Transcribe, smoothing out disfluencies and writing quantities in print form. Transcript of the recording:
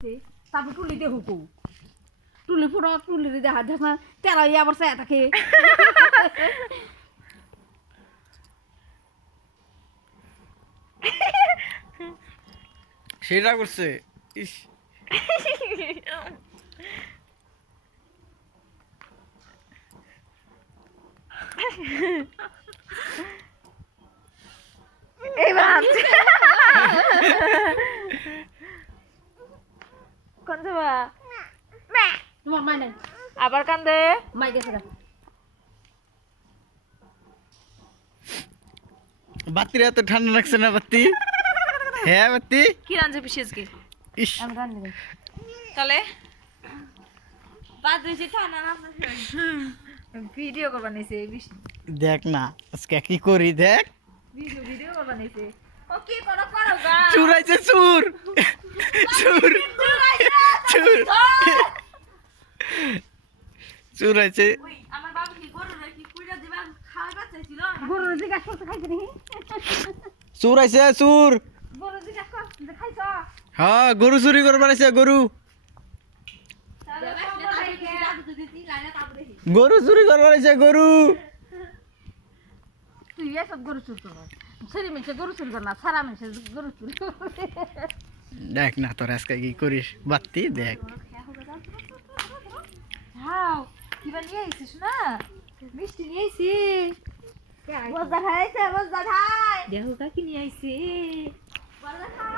তারপর টুলিতে হুকু টুলি ফুটো টুলি দেখা যাস না তেরাই আবার চায় থাকে সেটা করছে ইস এবার কোন যাবা তোমার মাই নাই আবার কান্দে মাই গেছে গা বাতির এত ঠান্ডা লাগছে না বাতি হ্যাঁ বাতি কি রাঁধছে বিশেষ কি ইস আমি রান্নি দেব তাহলে বাদ দিয়েছি ঠান্ডা না ভিডিও করবা নিছে দেখ না আজকে কি করি দেখ ভিডিও করবা নিছে ও কি করো করো গা চুরাইছে চুর চুর চুর চুরাইছে আমার বাবু কি গরু কি কুইরা দিবা খাওয়া চাইছিল গরুর জিজ্ঞাসা করতে খাইছে নি চুরাইছে চুর গরুর জিজ্ঞাসা করতে খাইছ হ্যাঁ গরু চুরি করবার আছে গরু গরু চুরি করবার আছে গরু তুই এসব গরু চুর কর ছেড়ে মেশে গরু চুর কর না সারা মেশে গরু চুর দেখ না তোর আজকে কি করিস বাতি দেখ হাও কিবা নিয়ে আইছিস না মিষ্টি নিয়ে আইছি বজা খাইছে বজা খাই দেখো কা কি নিয়ে আইছি বজা খা